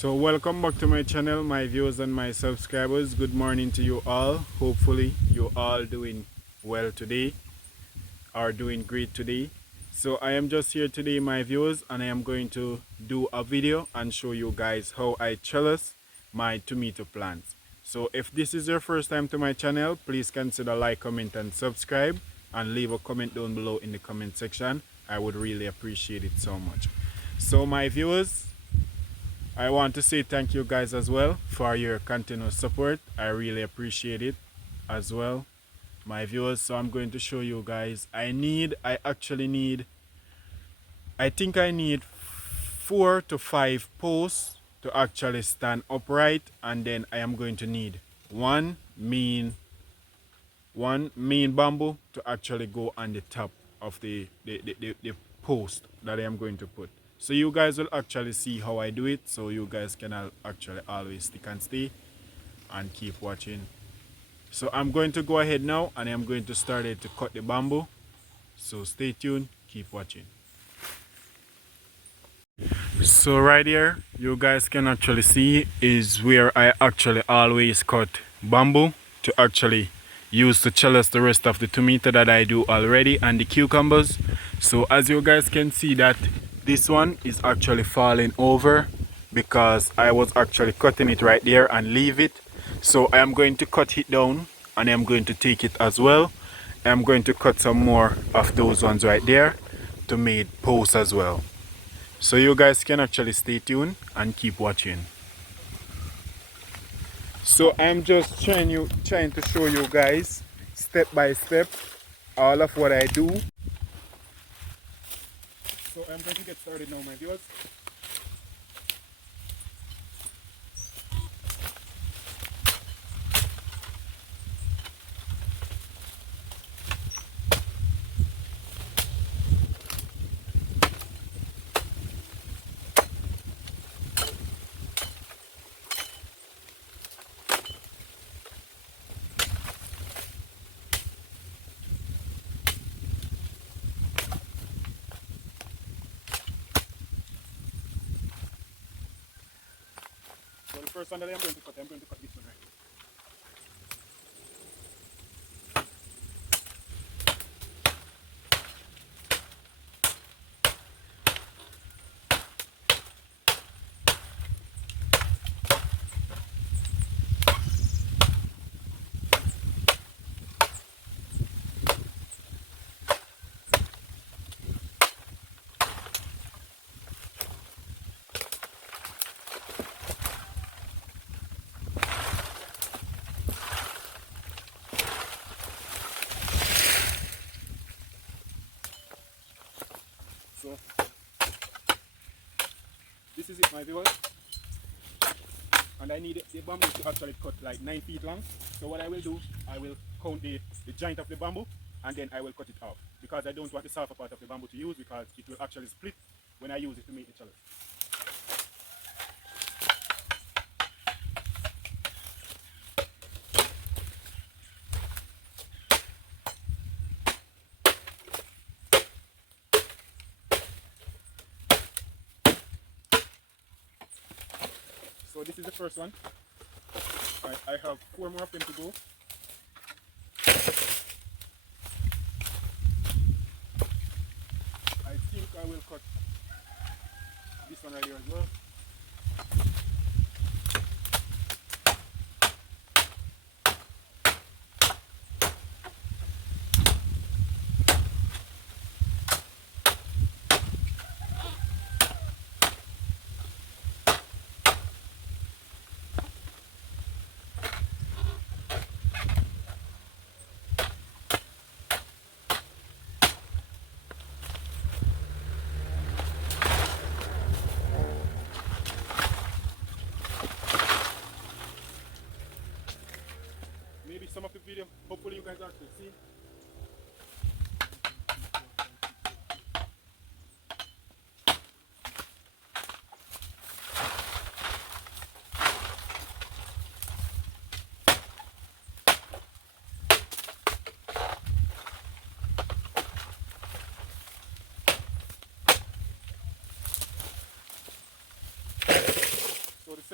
So welcome back to my channel, my viewers and my subscribers. Good morning to you all. Hopefully you all doing well today, are doing great today. So I am just here today, my viewers, and I am going to do a video and show you guys how I trellis my tomato plants. So if this is your first time to my channel, please consider like, comment and subscribe, and leave a comment down below in the comment section. I would really appreciate it so much. So my viewers, I want to say thank you guys as well for your continuous support. I really appreciate it as well, my viewers. So I'm going to show you guys. I think I need 4 to 5 posts to actually stand upright, and then I am going to need one main bamboo to actually go on the top of the post that I am going to put. So you guys will actually see how I do it, so you guys can actually always stick and stay and keep watching. So I'm going to go ahead now and I'm going to start it to cut the bamboo. So stay tuned, keep watching. So right here, you guys can actually see is where I actually always cut bamboo to actually use to trellis the rest of the tomato that I do already and the cucumbers. So as you guys can see that this one is actually falling over because I was actually cutting it right there and leave it. So I am going to cut it down and I'm going to take it as well. I'm going to cut some more of those ones right there to make posts as well. So you guys can actually stay tuned and keep watching. So I'm just trying to show you guys step by step all of what I do. So I'm going to get started now, my viewers. So the first one that I'm going to cut this one right here. So this is it, my viewers, and I need the bamboo to actually cut like 9 feet long. So what I will do, I will count the joint of the bamboo and then I will cut it off, because I don't want the softer part of the bamboo to use, because it will actually split when I use it to make the trellis. So this is the first one. I have 4 more of them to go. I think I will cut this one right here as well.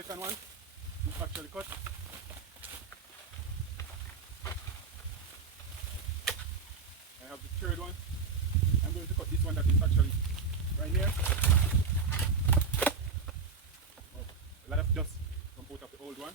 second one is actually cut. I have the third one. I'm going to cut this one that is actually right here. Oh, a lot of dust from out of the old one.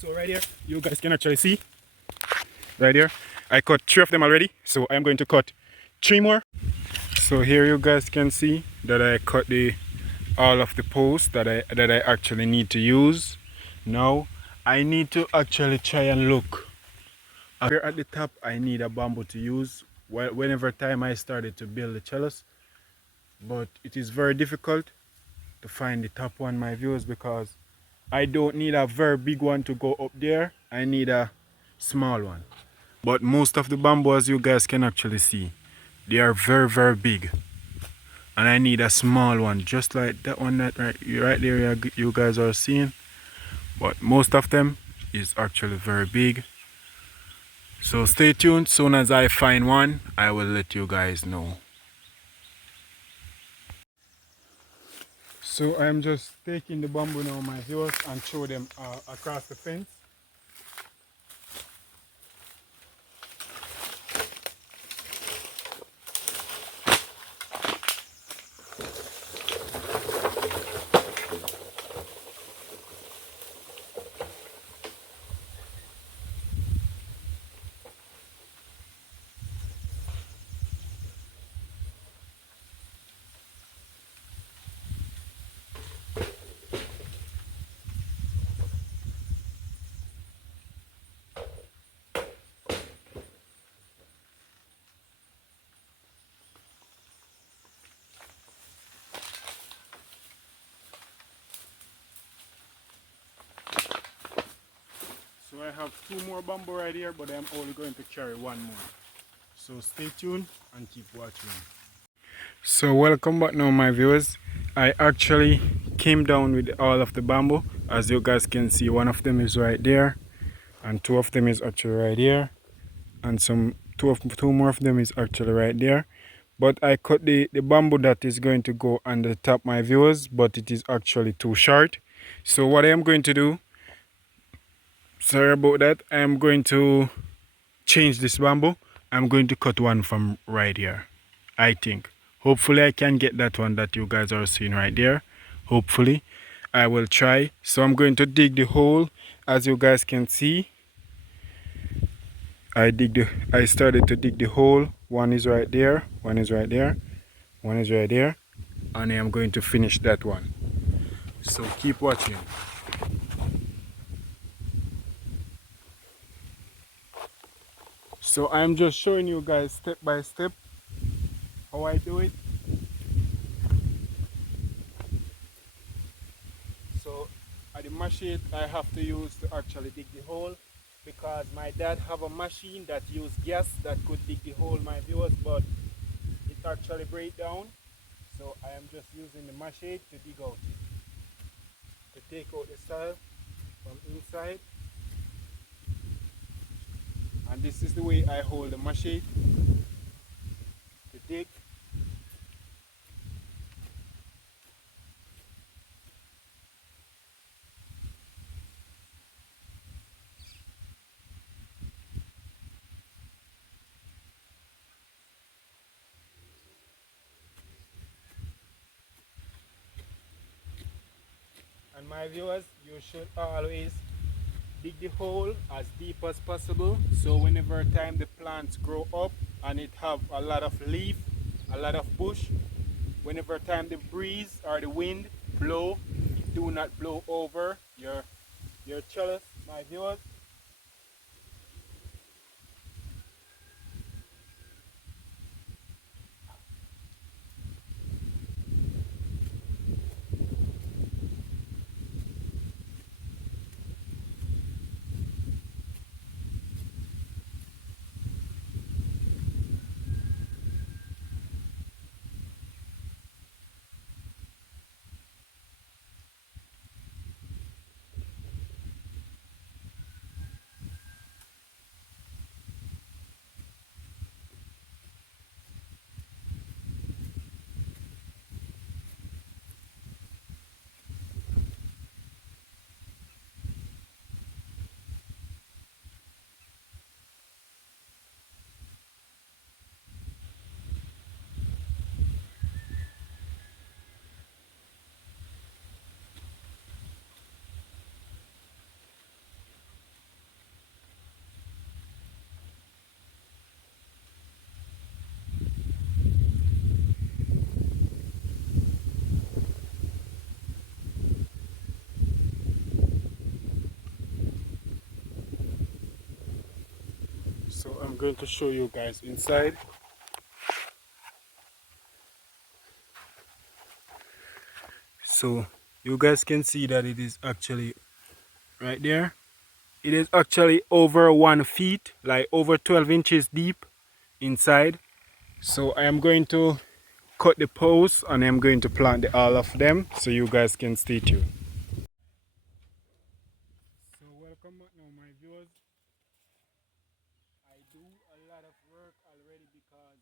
So right here, you guys can actually see, right here, I cut 3 of them already. So I'm going to cut 3 more. So here you guys can see that I cut all of the posts that I actually need to use. Now I need to actually try and look. Here at the top, I need a bamboo to use. Whenever time I started to build the trellis, but it is very difficult to find the top one, my viewers, because I don't need a very big one to go up there. I need a small one. But most of the bamboo, as you guys can actually see, they are very big. And I need a small one, just like that one that right there you guys are seeing. But most of them is actually very big. So stay tuned. Soon as I find one, I will let you guys know. So I'm just taking the bamboo now, my viewers, and throw them across the fence. So I have 2 more bamboo right here, but I'm only going to carry 1 more. So stay tuned and keep watching. So welcome back now, my viewers. I actually came down with all of the bamboo. As you guys can see, 1 of them is right there, and 2 of them is actually right here, and two more of them is actually right there. But I cut the bamboo that is going to go on the top, my viewers, but it is actually too short. So what I am going to do, sorry about that, I am going to change this bamboo. I'm going to cut one from right here, I think. Hopefully I can get that one that you guys are seeing right there. Hopefully I will try. So I'm going to dig the hole. As you guys can see, I started to dig the hole. 1 is right there, 1 is right there, 1 is right there, and I am going to finish that one. So keep watching. So I'm just showing you guys step by step how I do it. So at the machine I have to use to actually dig the hole, because my dad have a machine that use gas that could dig the hole, my viewers, but it actually break down. So I am just using the machine to dig out it, to take out the soil from inside. And this is the way I hold the machine to dig. And my viewers, you should always dig the hole as deep as possible, so whenever time the plants grow up and it have a lot of leaf, a lot of bush, whenever time the breeze or the wind blow, it do not blow over your trellis, My viewers. So I'm going to show you guys inside. So you guys can see that it is actually right there. It is actually over 1 feet, like over 12 inches deep inside. So I am going to cut the posts and I'm going to plant all of them so you guys can stay tuned. So welcome back now my viewers. I do a lot of work already because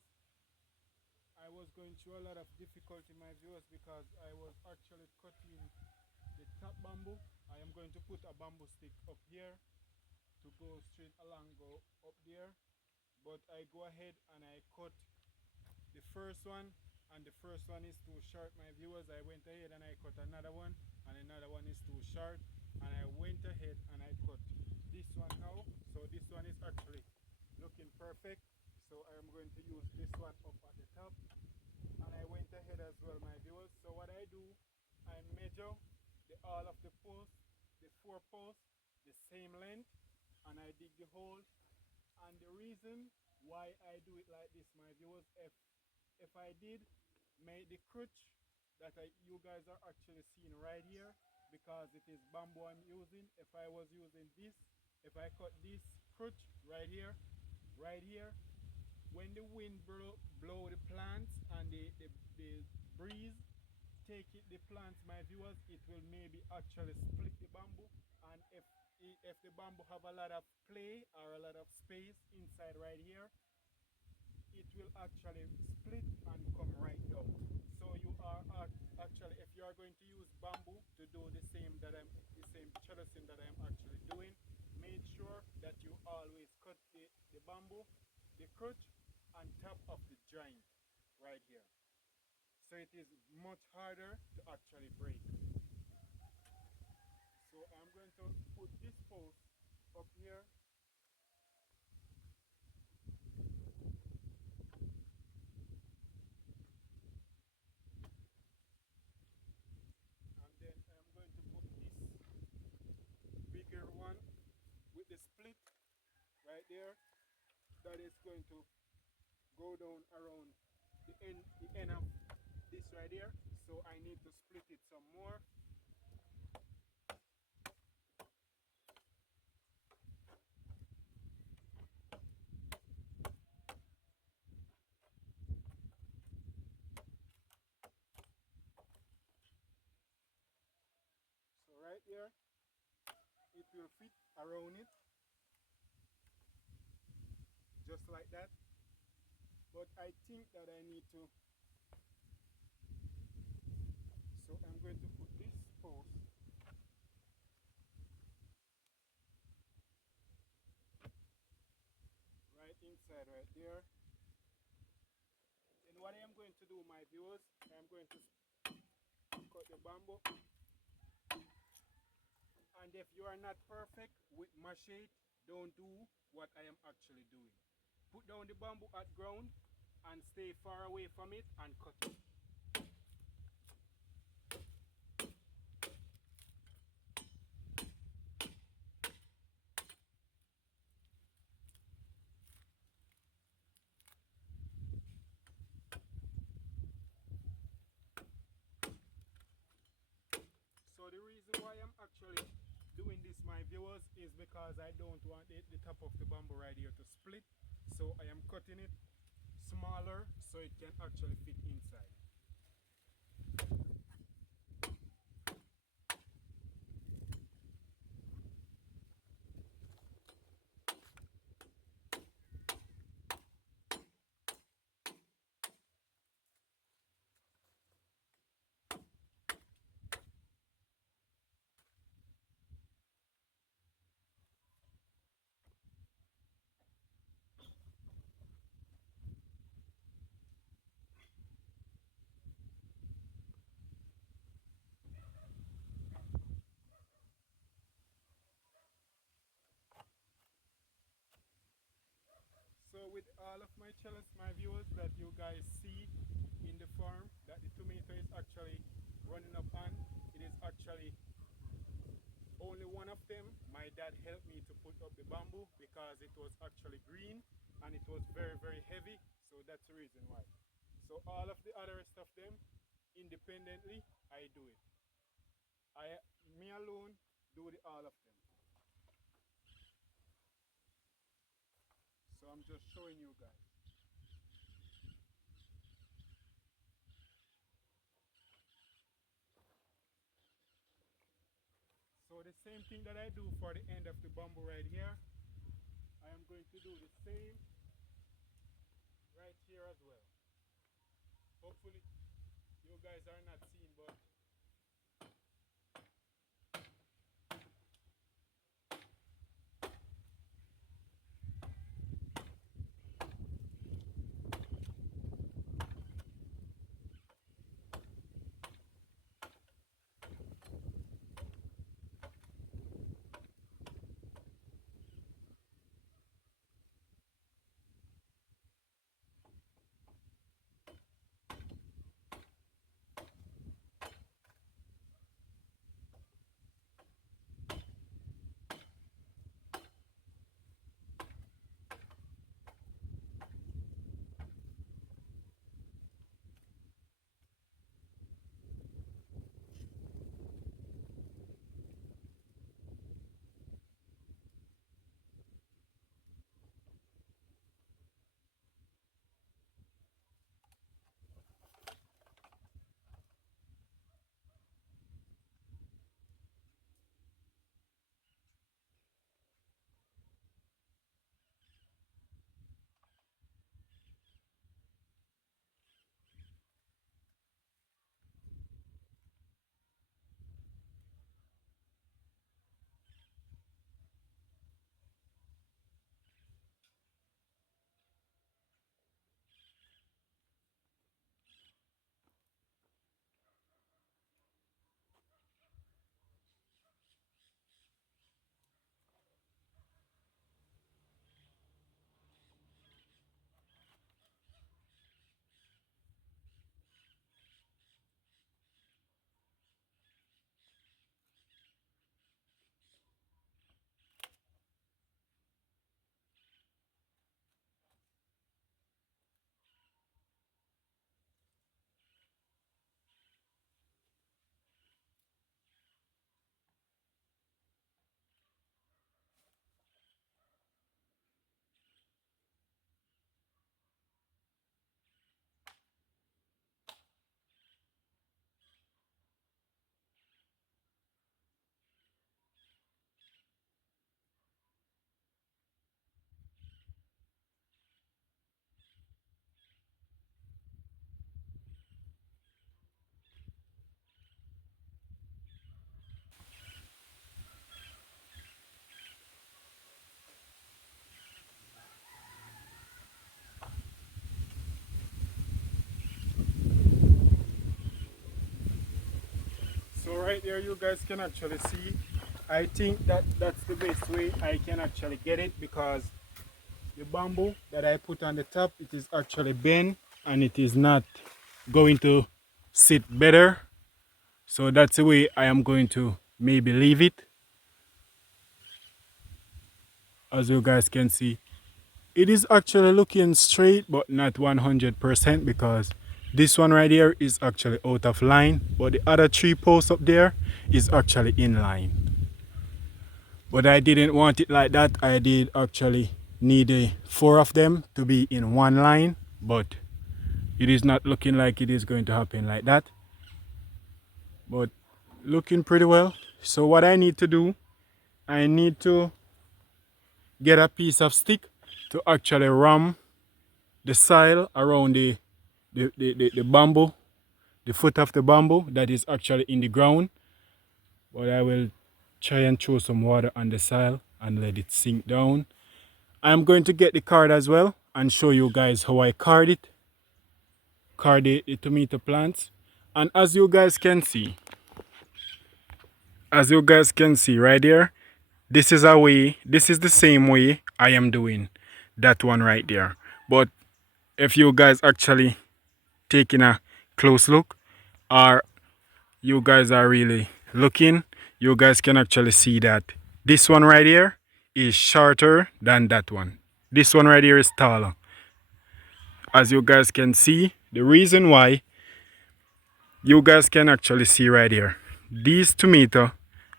I was going through a lot of difficulty my viewers because I was actually cutting the top bamboo. I am going to put a bamboo stick up here to go straight along, go up there, but I go ahead and I cut the first one, and the first one is too short my viewers. I went ahead and I cut another one, and another one is too short, and I went ahead and I cut this one now. So this one is actually looking perfect, so I'm going to use this one up at the top, and I went ahead as well my viewers. So what I do, I measure all of the posts, the 4 posts, the same length, and I dig the hole. And the reason why I do it like this my viewers, if I did make the crutch that you guys are actually seeing right here, because it is bamboo I'm using. If I was using this, if I cut this crutch right here, when the wind blow the plants and the breeze take it the plants my viewers, it will maybe actually split the bamboo. And if the bamboo have a lot of play or a lot of space inside right here, it will actually split and come right down. So you are actually, if you are going to use bamboo to do the same trellising that I'm actually doing, make sure that you always cut the bamboo, the crutch, on top of the joint right here. So it is much harder to actually break. So I'm going to put this post up here, and then I'm going to put this bigger one with the split right there, that is going to go down around the end of this right here. So I need to split it some more. So right here, it will fit around it just like that. But I think that I need to, so I'm going to put this post right inside right there. Then what I am going to do my viewers, I am going to cut the bamboo, and if you are not perfect with machete, don't do what I am actually doing. Put down the bamboo at ground and stay far away from it and cut it. reason why I'm actually doing this, my viewers, is because I don't want the top of the bamboo right here to split. So I am cutting it smaller so it can actually fit inside. So with all of my trellis, my viewers, that you guys see in the farm, that the tomato is actually running up on, it is actually only one of them. My dad helped me to put up the bamboo because it was actually green and it was very heavy. So that's the reason why. So all of the other rest of them, independently, I do it. Me alone do all of them. So I'm just showing you guys. So the same thing that I do for the end of the bamboo right here, I am going to do the same right here as well. Hopefully you guys are not seeing, but so right there you guys can actually see. I think that that's the best way I can actually get it because the bamboo that I put on the top, it is actually bent and it is not going to sit better. So that's the way I am going to maybe leave it. As you guys can see, it is actually looking straight but not 100% because This one right here is actually out of line, but the other 3 posts up there is actually in line. But I didn't want it like that. I did actually need 4 of them to be in one line, but it is not looking like it is going to happen like that. But looking pretty well. So what I need to do, I need to get a piece of stick to actually ram the soil around the bamboo, the foot of the bamboo that is actually in the ground. But I will try and throw some water on the soil and let it sink down. I'm going to get the card as well and show you guys how I card it. Card the tomato plants. And as you guys can see right there, this is the same way I am doing that one right there. But if you guys actually taking a close look, or you guys are really looking, you guys can actually see that this one right here is shorter than that one. This one right here is taller. As you guys can see, the reason why, you guys can actually see right here, these tomatoes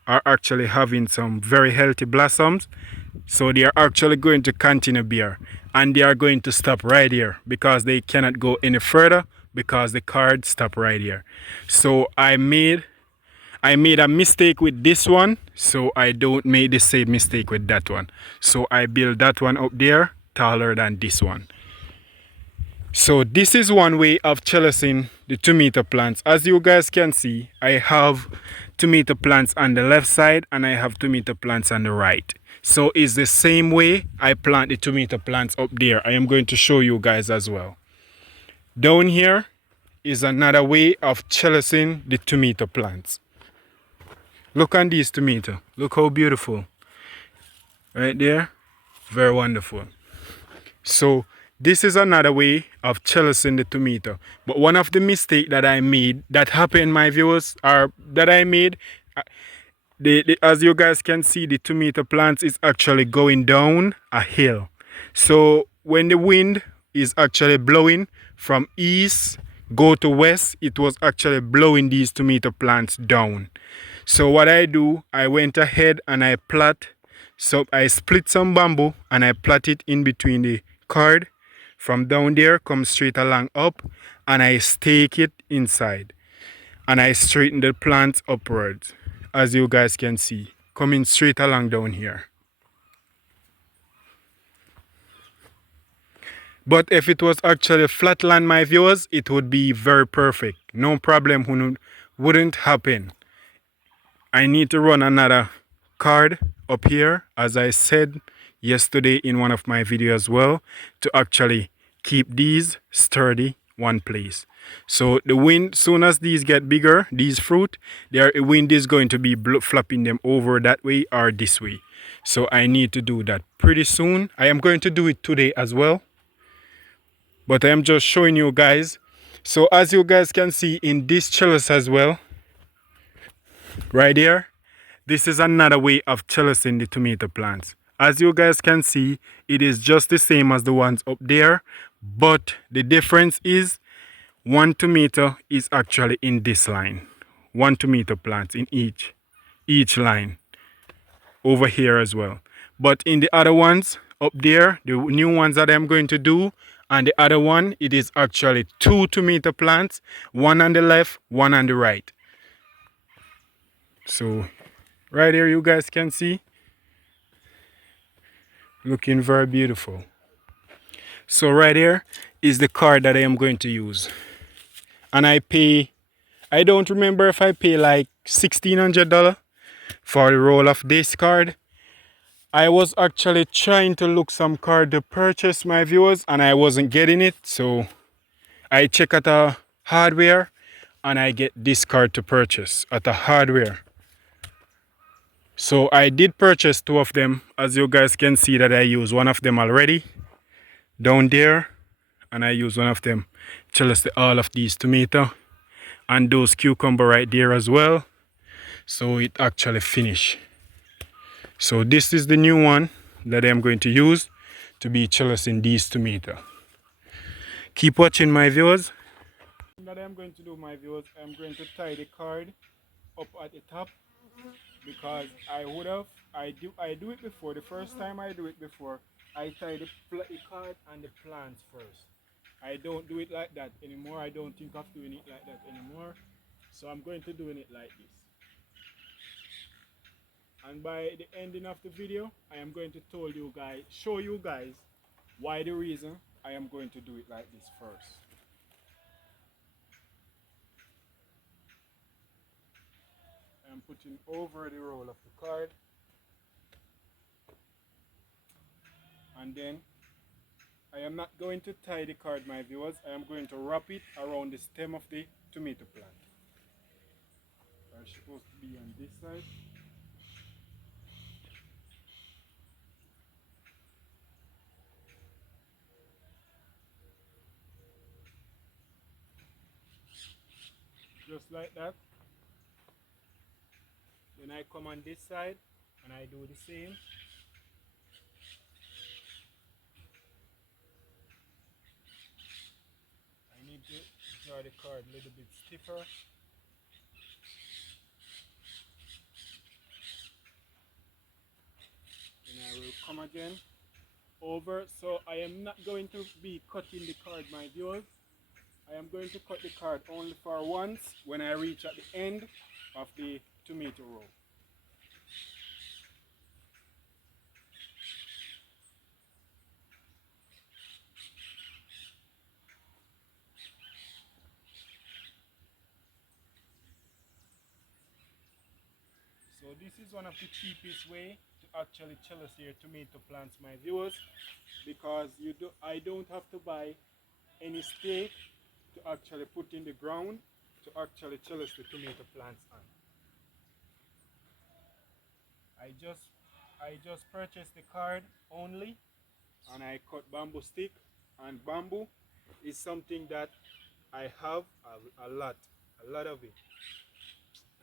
are actually having some very healthy blossoms. So they are actually going to continue bear, and they are going to stop right here because they cannot go any further because the card stopped right here. So I made a mistake with this one, so I don't make the same mistake with that one. So I build that one up there taller than this one. So this is one way of trellising the tomato plants. As you guys can see, I have tomato plants on the left side and I have tomato plants on the right. So it's the same way I plant the tomato plants up there. I am going to show you guys as well. Down here is another way of trellising the tomato plants. Look on these tomatoes. Look how beautiful. Right there. Very wonderful. So this is another way of trellising the tomato. But one of the mistakes that I made, that happened, my viewers, are that I made, as you guys can see, the tomato plants is actually going down a hill. So when the wind is actually blowing from east go to west, it was actually blowing these tomato plants down. So what I do, I went ahead and I split some bamboo and I plait it in between the card. From down there, come straight along up, and I stake it inside. And I straighten the plants upwards, as you guys can see, coming straight along down here. But if it was actually flat land, my viewers, it would be very perfect. No problem wouldn't happen. I need to run another card up here, as I said yesterday in one of my videos as well, to actually keep these sturdy one place. So the wind, soon as these get bigger, these fruit, the wind is going to be flapping them over that way or this way. So I need to do that pretty soon. I am going to do it today as well, but I am just showing you guys. So as you guys can see in this trellis as well, right here, this is another way of trellising the tomato plants. As you guys can see, it is just the same as the ones up there, but the difference is one tomato is actually in this line. One tomato plant in each line over here as well. But in the other ones up there, the new ones that I'm going to do, and the other one, it is actually 2 tomato plants, one on the left, one on the right. So right here you guys can see, looking very beautiful. So right here is the card that I am going to use, and I don't remember if I pay like $1,600 for the roll of this card. I was actually trying to look some card to purchase, my viewers, and I wasn't getting it, so I check at a hardware and I get this card to purchase at a hardware. So I did purchase 2 of them. As you guys can see that I use one of them already down there, and I use one of them trellis all of these tomato and those cucumber right there as well. So it actually finished. So this is the new one that I'm going to use to be trellising these tomato. Keep watching, my viewers. That I'm going to do, my viewers, I'm going to tie the card up at the top, because I do it before. The first time I do it before, I tie the card and the plants first. I don't do it like that anymore. I don't think of doing it like that anymore. So I'm going to doing it like this. And by the ending of the video, I am going to show you guys why the reason I am going to do it like this first. I am putting over the roll of the card, and then I am not going to tie the card, my viewers. I am going to wrap it around the stem of the tomato plant. It's supposed to be on this side. Just like that. Then I come on this side and I do the same. I need to draw the card a little bit stiffer. Then I will come again over. So I am not going to be cutting the card, my viewers. I am going to cut the card only for once when I reach at the end of the tomato roll. So this is one of the cheapest way to actually trellis your tomato plants, my viewers, because I don't have to buy any stake to actually put in the ground to actually trellis the tomato plants on. I just purchased the card only, and I cut bamboo stick, and bamboo is something that I have a lot of it.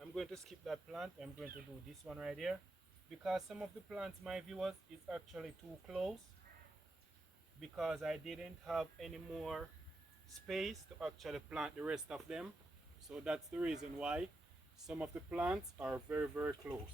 I'm going to skip that plant. I'm going to do this one right here, because some of the plants, my viewers, is actually too close, because I didn't have any more space to actually plant the rest of them. So that's the reason why some of the plants are very close.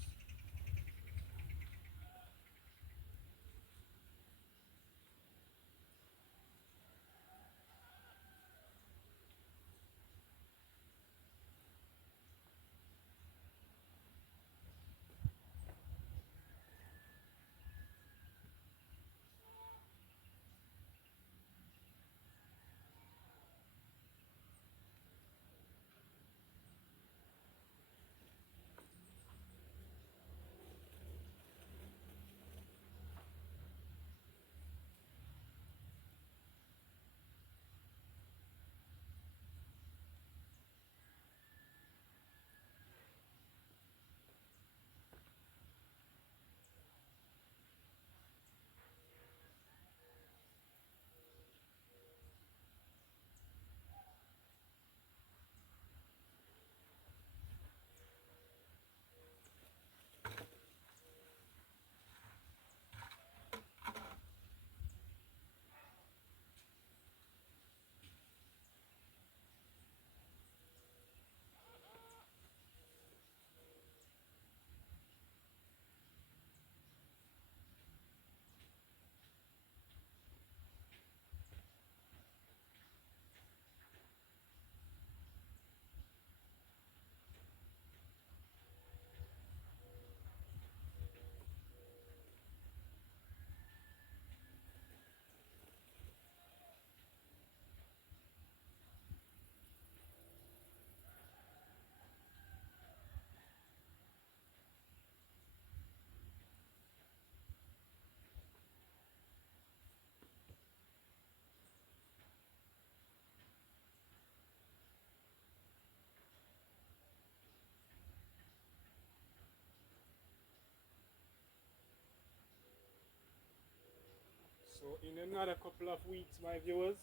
So in another couple of weeks, my viewers,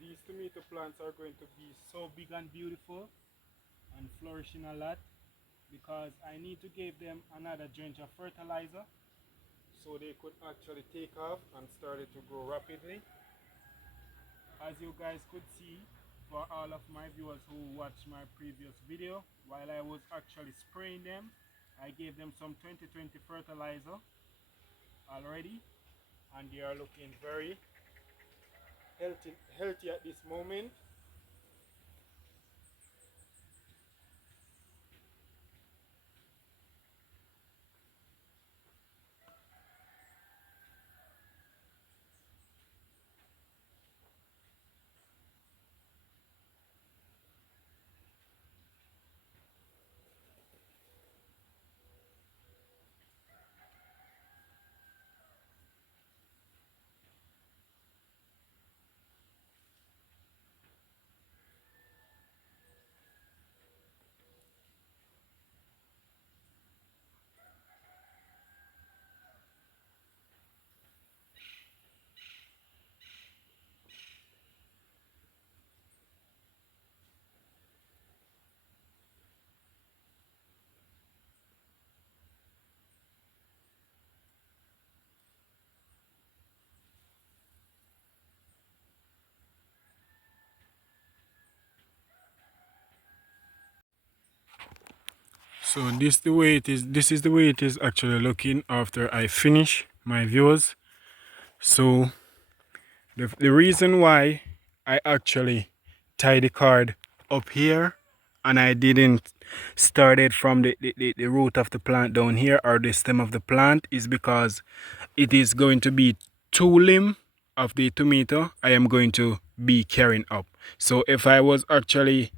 these tomato plants are going to be so big and beautiful and flourishing a lot, because I need to give them another drench of fertilizer so they could actually take off and start to grow rapidly. As you guys could see, For all of my viewers who watched my previous video, while I was actually spraying them, I gave them some 2020 fertilizer already, and they are looking very healthy at this moment. So this is the way it is actually looking after I finish my views. So the reason why I actually tie the card up here and I didn't start it from the root of the plant down here or the stem of the plant is because it is going to be two limb of the tomato I am going to be carrying up. So if I was actually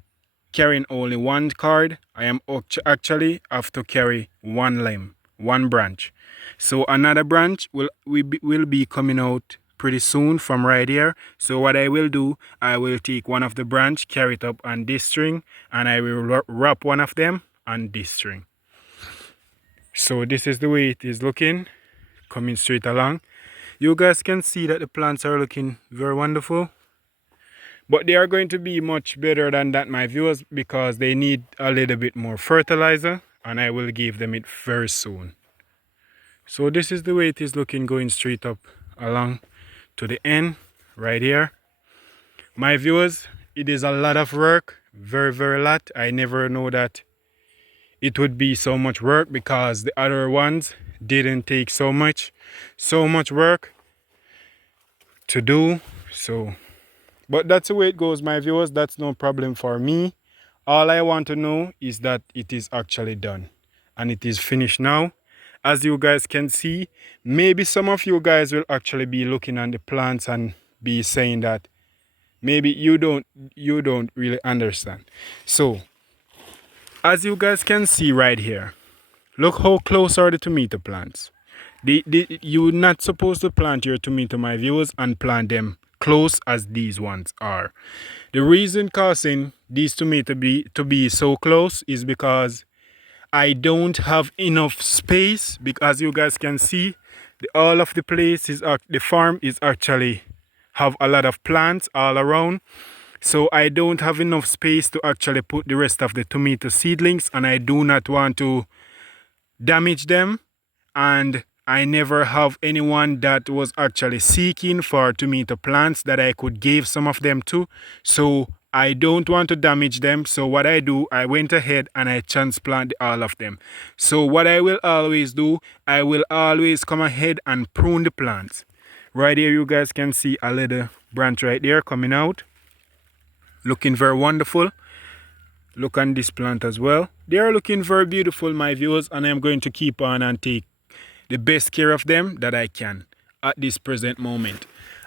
carrying only one card, I am actually have to carry one limb, one branch. So another branch will be coming out pretty soon from right here. So what I will do, I will take one of the branch, carry it up on this string, and I will wrap one of them on this string. So this is the way it is looking, coming straight along. You guys can see that the plants are looking very wonderful. But they are going to be much better than that, my viewers, because they need a little bit more fertilizer, and I will give them it very soon. So this is the way it is looking, going straight up along to the end right here. My viewers, it is a lot of work, very lot. I never know that it would be so much work because the other ones didn't take so much work to do. So but that's the way it goes, my viewers. That's no problem for me. All I want to know is that it is actually done and it is finished now. As you guys can see, maybe some of you guys will actually be looking at the plants and be saying that maybe you don't really understand. So as you guys can see right here, look how close are the tomato plants. You're not supposed to plant your tomato, my viewers, and plant them close as these ones are. The reason causing these tomato to be so close is because I don't have enough space. Because you guys can see, all of the place is the farm is actually have a lot of plants all around. So I don't have enough space to actually put the rest of the tomato seedlings, and I do not want to damage them. And I never have anyone that was actually seeking for tomato plants that I could give some of them to. So I don't want to damage them. So what I do, I went ahead and I transplant all of them. So what I will always do, I will always come ahead and prune the plants. Right here you guys can see a little branch right there coming out. Looking very wonderful. Look on this plant as well. They are looking very beautiful, my viewers, and I'm going to keep on and take the best care of them that I can at this present moment.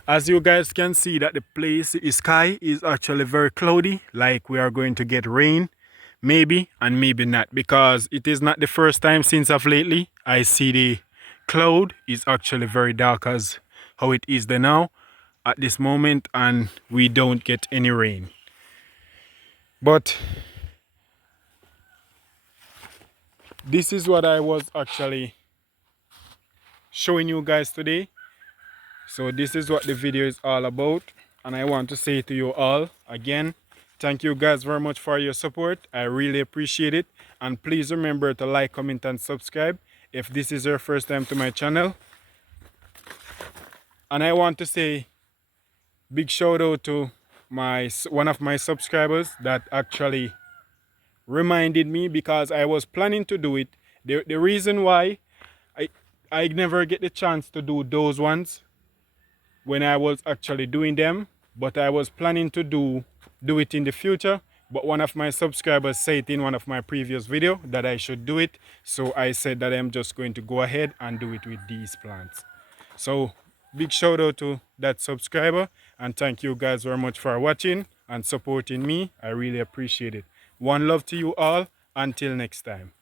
As you guys can see that the sky is actually very cloudy, like we are going to get rain, maybe and maybe not, because it is not the first time since of lately I see the cloud is actually very dark as how it is there now at this moment, and we don't get any rain. But this is what I was actually showing you guys today. So this is what the video is all about, and I want to say to you all again, thank you guys very much for your support. I really appreciate it, and please remember to like, comment and subscribe if this is your first time to my channel. And I want to say big shout out to one of my subscribers that actually reminded me, because I was planning to do it. The reason why I I never get the chance to do those ones when I was actually doing them, but I was planning to do it in the future. But one of my subscribers said in one of my previous video that I should do it, so I said that I'm just going to go ahead and do it with these plants. So big shout out to that subscriber, and thank you guys very much for watching and supporting me. I really appreciate it. One love to you all. Until next time.